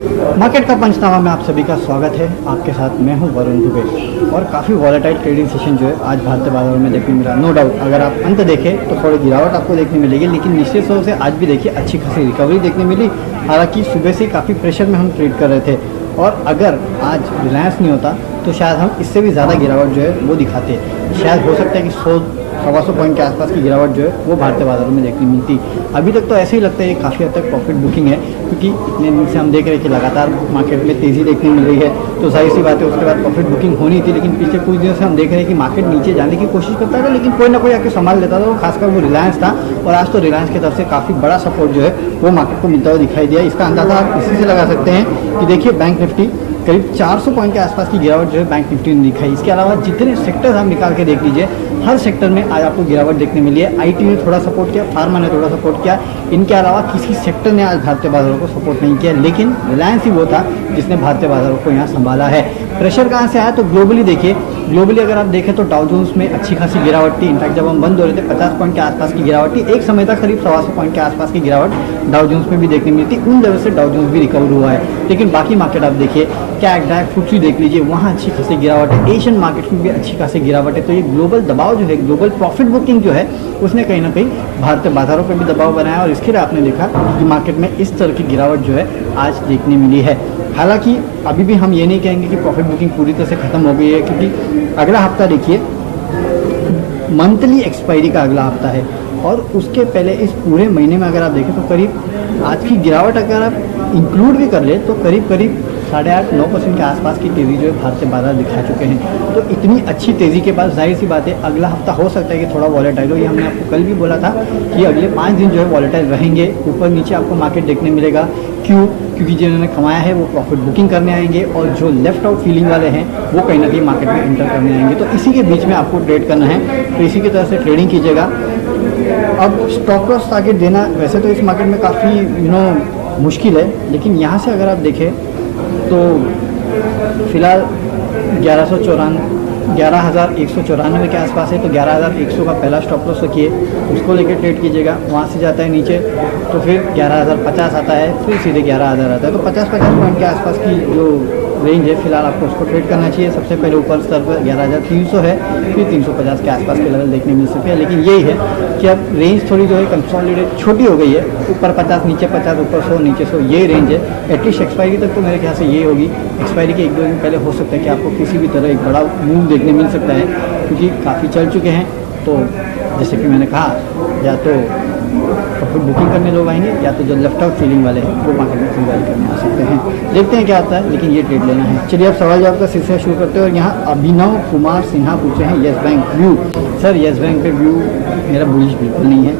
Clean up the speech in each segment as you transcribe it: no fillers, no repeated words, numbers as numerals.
Market का पंचनामा में आप सभी का स्वागत है। आपके साथ मैं हूं वरुण दुबे। और काफ़ी वॉलेटाइल ट्रेडिंग सेशन जो है आज भारतीय बाजारों में देखने मिला। नो डाउट अगर आप अंत देखें तो थोड़ी गिरावट आपको देखने मिलेगी, लेकिन निश्चित रूप से आज भी देखिए अच्छी खासी रिकवरी देखने मिली। हालांकि सुबह से काफ़ी प्रेशर में हम ट्रेड कर रहे थे, और अगर आज रिलायंस नहीं होता तो शायद हम इससे भी ज़्यादा गिरावट जो है वो दिखाते। शायद हो सकता है कि 100-125 पॉइंट के आसपास की गिरावट जो है वो भारतीय बाजारों में देखने मिलती। अभी तक तो ऐसे ही लगता है काफ़ी हद तक प्रॉफिट बुकिंग है, क्योंकि इतने दिन से हम देख रहे हैं कि लगातार मार्केट में तेज़ी देखने मिल रही है। तो जाहिर सी बात है उसके बाद प्रॉफिट बुकिंग होनी थी, लेकिन पिछले कुछ दिनों से हम देख रहे हैं कि मार्केट नीचे जाने की कोशिश करता था, लेकिन कोई ना कोई आके संभाल लेता था। वो खासकर वो रिलायंस था, और आज तो रिलायंस की तरफ से काफ़ी बड़ा सपोर्ट जो है वो मार्केट को मिलता हुआ दिखाई दिया। इसका अंदाजा आप इसी से लगा सकते हैं कि देखिए बैंक निफ्टी करीब 400 पॉइंट के आसपास की गिरावट जो है बैंक निफ्टी ने दिखाई। इसके अलावा जितने सेक्टर्स हम निकाल के देख लीजिए, हर सेक्टर में आज आपको गिरावट देखने मिली है। आईटी ने थोड़ा सपोर्ट किया, फार्मा ने थोड़ा सपोर्ट किया, इनके अलावा किसी सेक्टर ने आज भारतीय बाजारों को सपोर्ट नहीं किया, लेकिन रिलायंस ही वो था जिसने भारतीय बाजारों को यहाँ संभाला है। प्रेशर कहाँ से आया तो ग्लोबली देखिए, ग्लोबली अगर आप देखें तो डाउ जोन्स में अच्छी खासी गिरावट थी। इनफैक्ट जब हम बंद हो रहे थे 50 पॉइंट के आसपास की गिरावट थी। एक समय तक करीब 125 पॉइंट के आसपास की गिरावट डाउ जोन्स में भी देखने मिलती। उन लेवल से डाउ जोन्स भी रिकवर हुआ है, लेकिन बाकी मार्केट आप देखिए, क्या डैक फुट्सी देख लीजिए, वहाँ अच्छी खासी गिरावट है। एशियन मार्केट में भी अच्छी खासी गिरावट है। तो ये ग्लोबल दबाव जो है, ग्लोबल प्रॉफिट बुकिंग जो है, उसने कहीं ना कहीं भारतीय बाजारों पर भी दबाव बनाया, और इसके लिए आपने देखा कि मार्केट में इस तरह की गिरावट जो है आज देखने मिली है। हालांकि अभी भी हम ये नहीं कहेंगे कि प्रॉफिट बुकिंग पूरी तरह से खत्म हो गई है, क्योंकि अगला हफ्ता देखिए मंथली एक्सपायरी का अगला हफ्ता है, और उसके पहले इस पूरे महीने में अगर आप देखें तो करीब आज की गिरावट अगर आप इंक्लूड भी कर ले तो करीब 8.5-9% के आसपास की तेज़ी जो है भारतीय बाजार दिखा चुके हैं। तो इतनी अच्छी तेज़ी के बाद जाहिर सी बात है अगला हफ्ता हो सकता है कि थोड़ा वॉलेटाइल हो। ये हमने आपको कल भी बोला था कि अगले 5 दिन जो है वॉलेटाइल रहेंगे, ऊपर नीचे आपको मार्केट देखने मिलेगा। क्यों? क्योंकि जिन्होंने कमाया है वो प्रॉफिट बुकिंग करने आएंगे, और जो लेफ्ट आउट फीलिंग वाले हैं वो कहीं ना कहीं मार्केट में इंटर करने आएंगे। तो इसी के बीच में आपको ट्रेड करना है, तो इसी की तरह से ट्रेडिंग कीजिएगा। अब स्टॉप लॉस टारगेट देना वैसे तो इस मार्केट में काफ़ी मुश्किल है, लेकिन यहाँ से अगर आप देखें तो फिलहाल 11,194 के आसपास है, तो 11,100 का पहला स्टॉप लॉस रखिए, उसको लेकर ट्रेड कीजिएगा। वहाँ से जाता है नीचे तो फिर 11,050 आता है, फिर सीधे 11,000 आता है। तो 50-50 पॉइंट के आसपास की जो रेंज है फिलहाल आपको उसको ट्रेड करना चाहिए। सबसे पहले ऊपर स्तर पर 11,300 है, फिर 350 के आसपास के लेवल देखने मिल सकते हैं। लेकिन यही है कि अब रेंज थोड़ी जो है कंसोलिडेट छोटी हो गई है, ऊपर 50, नीचे 50, ऊपर 100, नीचे 100, यही रेंज है। एटलीस्ट एक्सपायरी तक तो मेरे ख्याल से यही होगी। एक्सपायरी के 1-2 दिन पहले हो सकता है कि आपको किसी भी तरह एक बड़ा मूव देखने मिल सकता है, क्योंकि काफ़ी चल चुके हैं। तो जैसे कि मैंने कहा, या तो प्रॉफिट बुकिंग करने लोग आएंगे, या तो जो लेफ्ट आउट फीलिंग वाले हैं वो मार्केट में खरीदारी करने आ सकते हैं। देखते हैं क्या आता है, लेकिन ये ट्रेड लेना है। चलिए अब सवाल जवाब का सिलसिला शुरू करते हैं। और यहाँ अभिनव कुमार सिन्हा पूछे हैं yes bank view. Sir yes bank पे व्यू मेरा बुलिश बिल्कुल नहीं है।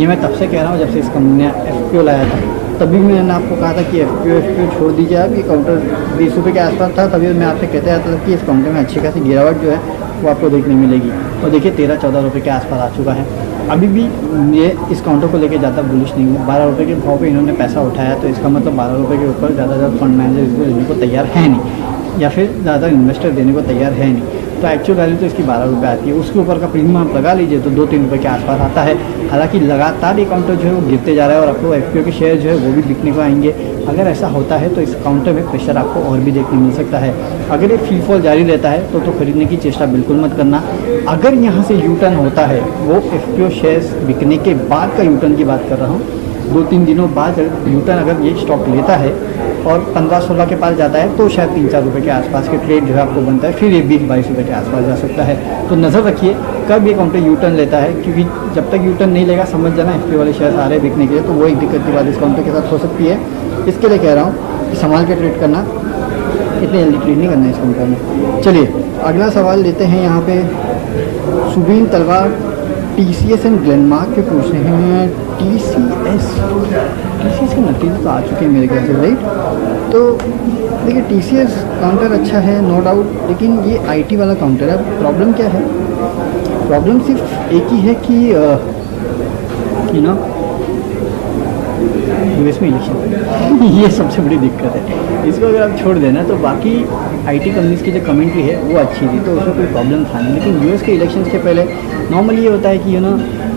ये मैं तब से कह रहा हूँ जब से इस कंपनी ने FPO लाया था, तभी मैंने आपको कहा था कि FPO छोड़ दीजिए आप। ये काउंटर 20 रुपये के आसपास था, तभी मैं आपसे कहते आता था कि इस काउंटर में अच्छी खासी गिरावट जो है वो आपको देखने मिलेगी। और देखिए 13-14 रुपये के आसपास आ चुका है। अभी भी ये इस काउंटर को लेकर ज़्यादा बुलिश नहीं हूँ। 12 रुपये के भाव पे इन्होंने पैसा उठाया, तो इसका मतलब 12 रुपये के ऊपर ज़्यादा फंड मैनेजर इसको देने को तैयार है नहीं, या फिर ज़्यादा इन्वेस्टर देने को तैयार है नहीं। तो एक्चुअल वैल्यू तो इसकी 12 रुपये आती है। उसके ऊपर का प्रीमियम आप लगा लीजिए तो 2-3 रुपये के आसपास आता है। हालांकि लगातार ये काउंटर जो है वो गिरते जा रहा है, और आपको FPO के शेयर जो है वो भी बिकने को आएंगे। अगर ऐसा होता है तो इस काउंटर में प्रेशर आपको और भी देखने मिल सकता है। अगर ये फ्री फॉल जारी रहता है तो खरीदने की चेष्टा बिल्कुल मत करना। अगर यहाँ से यू टर्न होता है, वो FPO शेयर्स बिकने के बाद का यू टर्न की बात कर रहा हूँ, 2-3 दिनों बाद यू टर्न अगर ये स्टॉक लेता है और 15-16 के पास जाता है, तो शायद 3-4 रुपये के आसपास के ट्रेड जो है आपको बनता है। फिर ये 20-22 रुपये के आसपास जा सकता है। तो नज़र रखिए कब ये काउंटर यू टर्न लेता है, क्योंकि जब तक यू टर्न नहीं लेगा समझ जाना FPO वाले शेयर आ रहे हैं बिकने के लिए, तो वो एक दिक्कत की बात इस काउंटर के साथ हो सकती है। इसके लिए कह रहा हूँ कि संभाल के ट्रेड करना, इतनी जल्दी ट्रेड नहीं करना है इस काउंटर में। चलिए अगला सवाल लेते हैं। यहाँ पे सुबीन तलवार TCS एंड ग्लेनमार्क के पूछ रहे हैं। TCS के नतीजे तो आ चुके हैं मेरे ख्याल से, राइट? तो देखिए TCS काउंटर अच्छा है नो डाउट, लेकिन ये IT वाला काउंटर है। प्रॉब्लम क्या है? प्रॉब्लम सिर्फ एक ही है कि ना US में इलेक्शन ये सबसे बड़ी दिक्कत है। इसको अगर आप छोड़ देना तो बाकी IT कंपनीज़ की जो कमेंट्री है वो अच्छी थी, तो उसमें कोई प्रॉब्लम था नहीं। लेकिन US के इलेक्शंस के पहले नॉर्मली ये होता है कि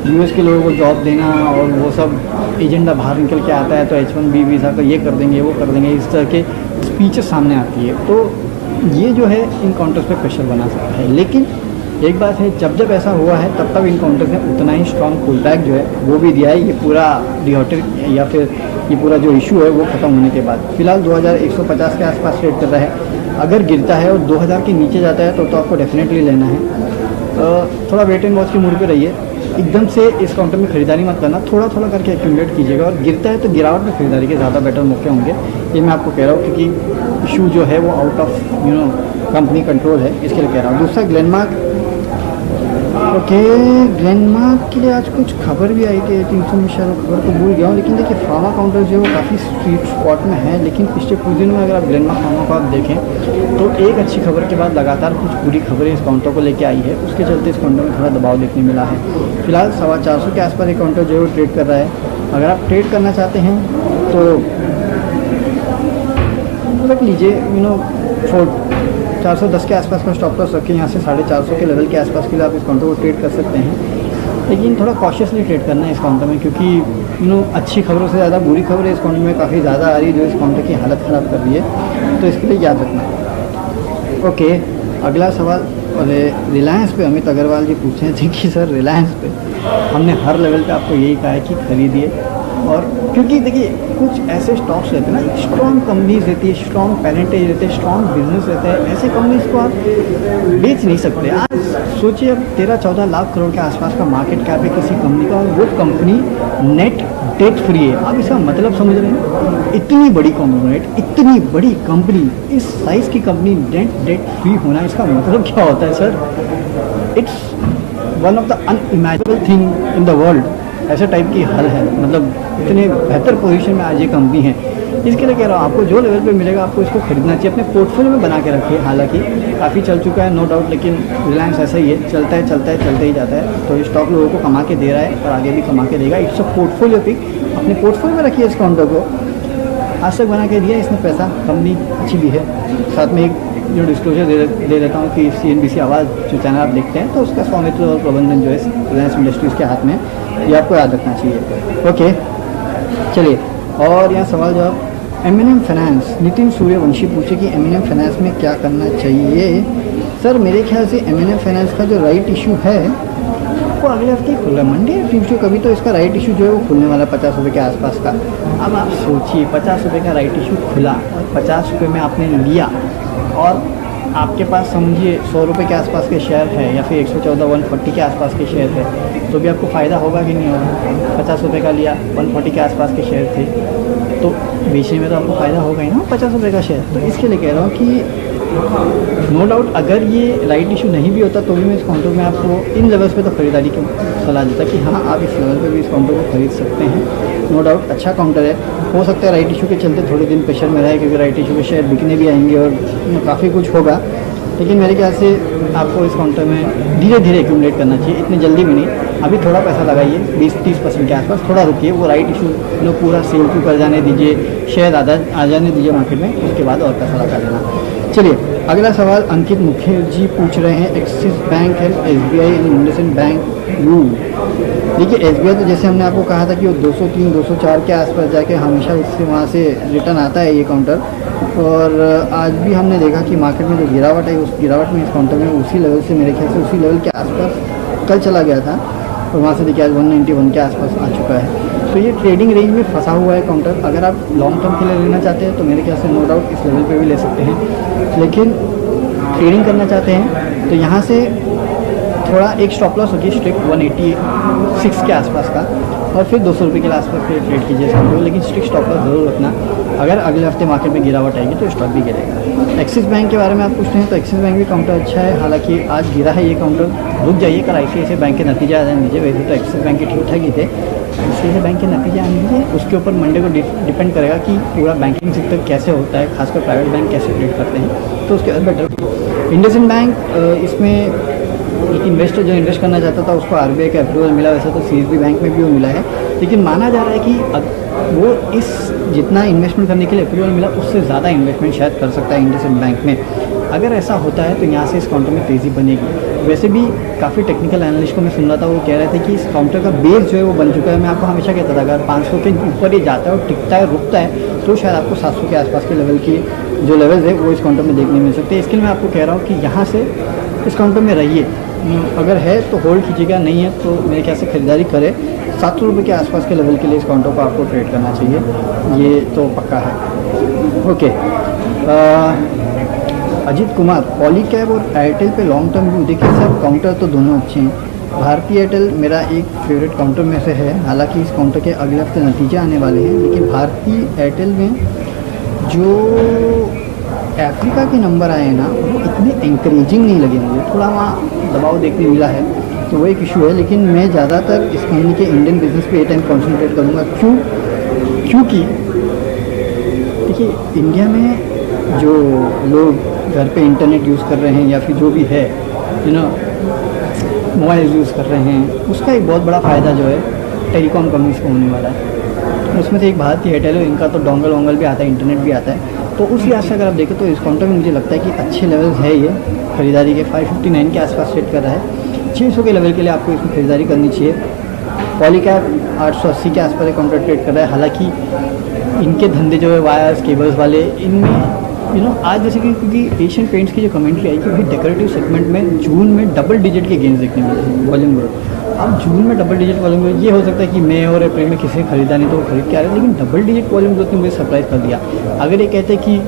यूएस के लोगों को जॉब देना और वो सब एजेंडा बाहर निकल के आता है तो H1B वीज़ा का ये कर देंगे वो कर देंगे, इस तरह के स्पीचेस सामने आती है। तो ये जो है इन काउंटर्स पे प्रेशर बना सकता है। लेकिन एक बात है, जब जब ऐसा हुआ है तब तब इन काउंटर्स ने उतना ही स्ट्रॉन्ग पुल बैक जो है वो भी दिया है। ये पूरा डिहॉटर या फिर ये पूरा जो इशू है वो ख़त्म होने के बाद फिलहाल 2150 के आसपास ट्रेड कर रहा है। अगर गिरता है और 2000 के नीचे जाता है तो आपको डेफिनेटली लेना है। थोड़ा वेट एंड वॉच की मूड पे रहिए, एकदम से इस काउंटर में खरीदारी मत करना, थोड़ा थोड़ा करके एक्यूमुलेट कीजिएगा। और गिरता है तो गिरावट में खरीदारी के ज़्यादा बेटर मौके होंगे, ये मैं आपको कह रहा हूँ, क्योंकि इशू जो है वो आउट ऑफ कंपनी कंट्रोल है, इसके लिए कह रहा हूँ। दूसरा ग्लेनमार्क, ओके ग्लेनमार्क के लिए आज कुछ खबर भी आई थी, 300 में शायद खबर को भूल गया हूँ। लेकिन देखिए फार्मा काउंटर जो है वो काफ़ी स्वीट स्पॉट में है, लेकिन पिछले कुछ दिनों में अगर आप ग्लेनमार्क फार्मा को आप देखें तो एक अच्छी खबर के बाद लगातार कुछ बुरी खबरें इस काउंटर को लेके आई है, उसके चलते इस काउंटर में थोड़ा दबाव देखने मिला है। फिलहाल 450 के आसपास एक काउंटर जो है वो ट्रेड कर रहा है। अगर आप ट्रेड करना चाहते हैं तो रख लीजिए 410 के आसपास का स्टॉप लॉस रखें, यहाँ से 450 के लेवल के आसपास के लिए आप इस काउंटर को ट्रेड कर सकते हैं। लेकिन थोड़ा कॉशियसली ट्रेड करना है इस काउंटर में, क्योंकि अच्छी खबरों से ज़्यादा बुरी खबरें इस काउंटर में काफ़ी ज़्यादा आ रही है जो इस काउंटर की हालत ख़राब कर रही है, तो इसके लिए याद रखना। ओके, अगला सवाल रिलायंस पे अमित अग्रवाल जी पूछ रहे थे कि सर रिलायंस पे हमने हर लेवल पे आपको यही कहा है कि खरीदिए, और क्योंकि देखिए कुछ ऐसे स्टॉक्स रहते हैं ना, स्ट्रॉन्ग कंपनीज रहती है, स्ट्रॉन्ग पैरेंटेज रहते हैं, स्ट्रॉन्ग बिजनेस रहते हैं, ऐसे कंपनीज को आप बेच नहीं सकते। आज सोचिए अब 13-14 लाख करोड़ के आसपास का मार्केट कैप है किसी कंपनी का, और वो कंपनी नेट डेट फ्री है। आप इसका मतलब समझ रहे हैं? इतनी बड़ी कॉन्ग्लोमरेट, इतनी बड़ी कंपनी, इस साइज़ की कंपनी नेट डेट फ्री होना, इसका मतलब क्या होता है sir? It's one of the unimaginable thing in the world. ऐसे टाइप की हल है, मतलब इतने बेहतर पोजीशन में आज ये कंपनी है। इसके लिए कह रहा हूँ आपको जो लेवल पे मिलेगा आपको इसको खरीदना चाहिए, अपने पोर्टफोलियो में बना के रखिए। हालांकि काफ़ी चल चुका है नो डाउट, लेकिन रिलायंस ऐसा ही है, चलता है चलता है चलते ही जाता है। तो स्टॉक लोगों को कमा के दे रहा है और आगे भी कमा के देगा। इट्स अ पोर्टफोलियो पिक, अपने पोर्टफोलियो में रखिए इस काउंटर को। आज तक बना के दिया इसने पैसा, कंपनी अच्छी भी है। साथ में एक जो डिस्क्लोजर दे देता हूँ कि CNBC आवाज़ जो चैनल आप देखते हैं तो उसका स्वामित्व और प्रबंधन जो है रिलायंस इंडस्ट्रीज़ के हाथ में, ये आपको याद रखना चाहिए। ओके चलिए, और यहाँ सवाल जवाब M&M फाइनेंस, नितिन सूर्यवंशी पूछे कि M&M फाइनेंस में क्या करना चाहिए। सर मेरे ख्याल से M&M फाइनेंस का जो राइट इशू है वो अगले हफ्ते ही खुल रहा है, मंडे या ट्यूसडे कभी तो इसका राइट इशू जो है वो खुलने वाला है 50 रुपये के आसपास का। अब आप सोचिए 50 रुपये का राइट इशू खुला और 50 रुपये में आपने लिया, और आपके पास समझिए 100 रुपये के आसपास के शेयर है या फिर 114-140 के आसपास के शेयर है, तो भी आपको फ़ायदा होगा कि नहीं होगा? 50 रुपये का लिया, 140 के आसपास के शेयर थे, तो बेचने में तो आपको फ़ायदा होगा ही ना 50 रुपये का शेयर। तो इसके लिए कह रहा हूँ कि नो डाउट अगर ये राइट इशू नहीं भी होता तो भी मैं इस काउंटर में आपको इन लेवल्स पे तो ख़रीदारी की सलाह देता कि हाँ आप इस लेवल पे भी इस काउंटर को खरीद सकते हैं। नो डाउट अच्छा काउंटर है, हो सकता है राइट इशू के चलते थोड़े दिन प्रेशर में रहे, क्योंकि राइट इशू के शेयर बिकने भी आएंगे और काफ़ी कुछ होगा, लेकिन मेरे ख्याल से आपको इस काउंटर में धीरे धीरे एक्यूमुलेट करना चाहिए, इतनी जल्दी भी नहीं। अभी थोड़ा पैसा लगाइए 20-30% के आसपास, थोड़ा रुकिए, वो राइट इशू पूरा सेल क्यों कर जाने दीजिए, शेयर आ जाने दीजिए मार्केट में, उसके बाद और पैसा लगा देना। चलिए अगला सवाल अंकित मुखर्जी पूछ रहे हैं, एक्सिस बैंक है, SBI and IndusInd bank you. देखिए SBI तो जैसे हमने आपको कहा था कि वो 203-204 के आसपास जाके हमेशा इससे वहाँ से रिटर्न आता है ये काउंटर, और आज भी हमने देखा कि मार्केट में जो गिरावट है उस गिरावट में इस काउंटर में उसी लेवल से, मेरे ख्याल से उसी लेवल के आसपास कल चला गया था, और वहाँ से देखिए आज 191 के आसपास आ चुका है। तो ये ट्रेडिंग रेंज में फंसा हुआ है काउंटर। अगर आप लॉन्ग टर्म के लिए लेना चाहते हैं तो मेरे ख्याल से नो डाउट इस लेवल पे भी ले सकते हैं, लेकिन ट्रेडिंग करना चाहते हैं तो यहाँ से थोड़ा एक स्टॉप लॉस होगी स्ट्रिक्ट 186 के आसपास का, और फिर 200 रुपये के आसपास पे ट्रेड कीजिए इसको, लेकिन स्ट्रिक्ट स्टॉप लॉस ज़रूर रखना। अगर अगले हफ्ते मार्केट में गिरावट आएगी तो स्टॉक भी गिरेगा। एक्सिस बैंक के बारे में आप पूछते हैं तो एक्सिस बैंक भी काउंटर अच्छा है, हालांकि आज गिरा है ये काउंटर, रुक जाइए कल ICICI बैंक के नतीजे आ जाने दीजिए। वैसे तो एक्सिस बैंक के ठीक ठाक ही थे, ICICI बैंक के नतीजे आने दीजिए, उसके ऊपर मंडे को डिपेंड करेगा कि पूरा बैंकिंग सेक्टर कैसे होता है, खासकर प्राइवेट बैंक कैसे ट्रेड करते हैं, तो उसके बाद बेटर। इंडसइंड बैंक, इसमें एक इन्वेस्टर जो इन्वेस्ट करना चाहता था उसको RBI का अप्रूवल मिला, वैसे तो CSB बैंक में भी वो मिला है, लेकिन माना जा रहा है कि वो इस जितना इन्वेस्टमेंट करने के लिए अप्रूवल मिला उससे ज़्यादा इन्वेस्टमेंट शायद कर सकता है इंडसइंड बैंक में। अगर ऐसा होता है तो यहाँ से इस काउंटर में तेज़ी बनेगी। वैसे भी काफ़ी टेक्निकल एनालिस्ट को मैं सुन रहा था, वो कह रहे थे कि इस काउंटर का बेस जो है वो बन चुका है। मैं आपको हमेशा कहता था अगर 500 के ऊपर ये जाता है और टिकता है, रुकता है, तो शायद आपको 700 के आसपास के लेवल की जो लेवल्स है वो इस काउंटर में देखने मिल सकते हैं। इसके लिए मैं आपको कह रहा हूँ कि यहाँ से इस काउंटर में रहिए, अगर है तो होल्ड कीजिएगा, नहीं है तो मेरे ख्याल से खरीदारी करें। 700 रुपये के आसपास के लेवल के लिए इस काउंटर को आपको ट्रेड करना चाहिए, ये तो पक्का है। ओके, अजीत कुमार, पॉलीकैब और एयरटेल पे लॉन्ग टर्म व्यू। देखिए सर, काउंटर तो दोनों अच्छे हैं। भारतीय एयरटेल मेरा एक फेवरेट काउंटर में से है, हालांकि इस काउंटर के अगले हफ्ते नतीजे आने वाले हैं, लेकिन भारतीय एयरटेल में जो अफ्रीका के नंबर आए हैं ना, वो इतने इंकरेजिंग नहीं लगे मुझे, थोड़ा वहाँ दबाव देखने मिला है, तो वो एक इशू है। लेकिन मैं ज़्यादातर इस कंपनी के इंडियन बिजनेस पे ये टाइम कॉन्सेंट्रेट करूँगा। क्योंकि देखिए इंडिया में जो लोग घर पे इंटरनेट यूज़ कर रहे हैं या फिर जो भी है मोबाइल यूज़ कर रहे हैं, उसका एक बहुत बड़ा फ़ायदा जो है टेलीकॉम कंपनीज को होने वाला है। उसमें से एक भारतीय एयरटेल है, इनका तो डोंगल वोंगल भी आता है, इंटरनेट भी आता है। तो उस लिहाज से अगर आप देखें तो इस काउंटर में मुझे लगता है कि अच्छे लेवल्स है ये खरीदारी के। 559 के आसपास सेट कर रहा है, 600 के लेवल के लिए आपको इसमें खरीदारी करनी चाहिए। पॉलीकैब 880 के आसपास एक काउंटर ट्रेड कर रहा है, हालांकि इनके धंधे जो है वायर्स केबल्स वाले, इनमें आज जैसे कि क्योंकि एशियन पेंट्स की जो कमेंट्री आई कि भाई डेकोरेटिव सेगमेंट में जून में डबल डिजिट के गेंस देखने मिले हैं वॉल्यूम ग्रोथ। अब जून में डबल डिजिट वॉल्यूम ग्रोथ, ये हो सकता है कि मई और अप्रैल में किसी ने खरीदा नहीं तो वो खरीद के आ रहे, लेकिन डबल डिजिट वॉल्यूम ग्रोथ ने मुझे सरप्राइज़ कर दिया। अगर ये कहते कि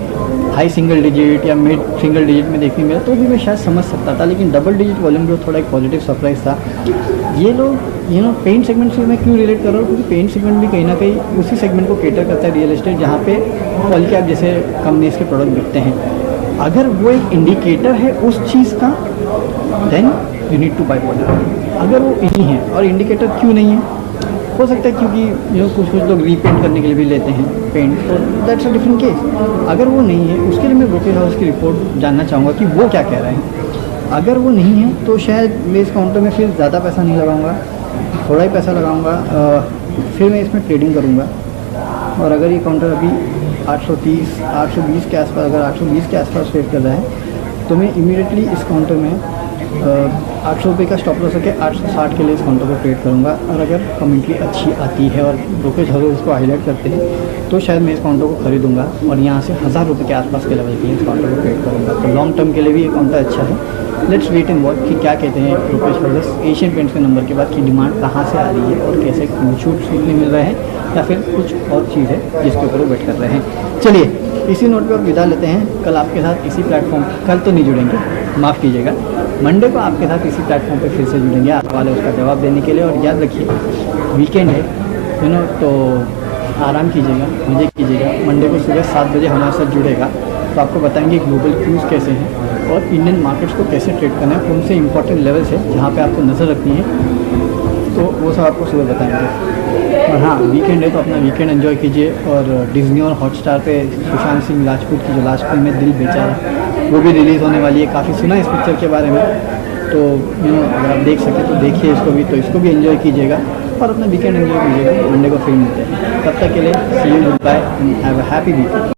हाई सिंगल डिजिट या मिड सिंगल डिजिट में देखने मिला तो भी मैं शायद समझ सकता था, लेकिन डबल डिजिट वॉल्यूम ग्रोथ थोड़ा एक पॉजिटिव सरप्राइज था। ये लोग पेंट सेगमेंट से मैं क्यों रिलेट कर रहा हूँ, क्योंकि पेंट सेगमेंट भी कहीं ना कहीं उसी सेगमेंट को केटर करता है, रियल एस्टेट, जहाँ पे पॉलीकैब जैसे कंपनीज के प्रोडक्ट बिकते हैं। अगर वो एक इंडिकेटर है उस चीज़ का, then you need to buy Polycab. अगर वो नहीं है, और इंडिकेटर क्यों नहीं है, हो सकता है क्योंकि कुछ लोग रीपेंट करने के लिए भी लेते हैं पेंट, तो दैट्स अ डिफरेंट केस। अगर वो नहीं है, उसके लिए मैं ब्रोकरेज हाउस की रिपोर्ट जानना चाहूँगा कि वो क्या कह रहे हैं। अगर वो नहीं है तो शायद मैं इस काउंटर में फिर ज़्यादा पैसा नहीं लगाऊंगा, थोड़ा ही पैसा लगाऊंगा, फिर मैं इसमें ट्रेडिंग करूँगा। और अगर ये काउंटर अभी 830 820 के आसपास, अगर 820 के आसपास ट्रेड कर रहा है, तो मैं इमीडिएटली इस काउंटर में 800 रुपये का स्टॉप लॉस होकर 860 के लिए इस काउंटर को ट्रेड करूंगा। और अगर कमेंट्री अच्छी आती है और ब्रोकरेज हाउस इसको हाईलाइट करते हैं तो शायद मैं इस काउंटर को खरीदूंगा और यहाँ से 1000 रुपये के आसपास के लेवल के लिए इस काउंटर को ट्रेड करूँगा। तो लॉन्ग टर्म के लिए भी ये काउंटर अच्छा है। लेट्स वेट एंड वॉच कि क्या कहते हैं ब्रोकरेज हाउसेस एशियन पेंट्स के नंबर के बाद की डिमांड कहाँ से आ रही है और कैसे छूट सीखने मिल रहे हैं या फिर कुछ और चीज़ है जिसके ऊपर वो वेट कर रहे हैं। चलिए इसी नोट पे अब विदा लेते हैं। कल आपके साथ इसी प्लेटफॉर्म, कल तो नहीं जुड़ेंगे, माफ़ कीजिएगा, मंडे को आपके साथ इसी प्लेटफॉर्म पे फिर से जुड़ेंगे आप वाले उसका जवाब देने के लिए। और याद रखिए वीकेंड है तो आराम कीजिएगा, मज़े कीजिएगा। मंडे को सुबह 7 बजे हमारे साथ जुड़ेगा तो आपको बताएंगे ग्लोबल क्यूज़ कैसे हैं और इंडियन मार्केट्स को कैसे ट्रेड करना है, कौन से इंपॉर्टेंट लेवल्स है जहाँ पे आपको नज़र रखनी है, तो वो सब आपको सुबह बताएंगे। और हाँ, वीकेंड है तो अपना वीकेंड एंजॉय कीजिए। और डिज्नी और हॉटस्टार पे सुशांत सिंह राजपूत की जो लास्ट फिल्म है दिल बेचारा, वो भी रिलीज़ होने वाली है। काफ़ी सुना है इस पिक्चर के बारे में, तो अगर आप देख सकें तो देखिए इसको भी, तो इसको भी एंजॉय कीजिएगा और अपना वीकेंड एंजॉय कीजिएगा। मंडे को फिल्म मिलते हैं, तब तक के लिए see you, goodbye, have a happy weekend.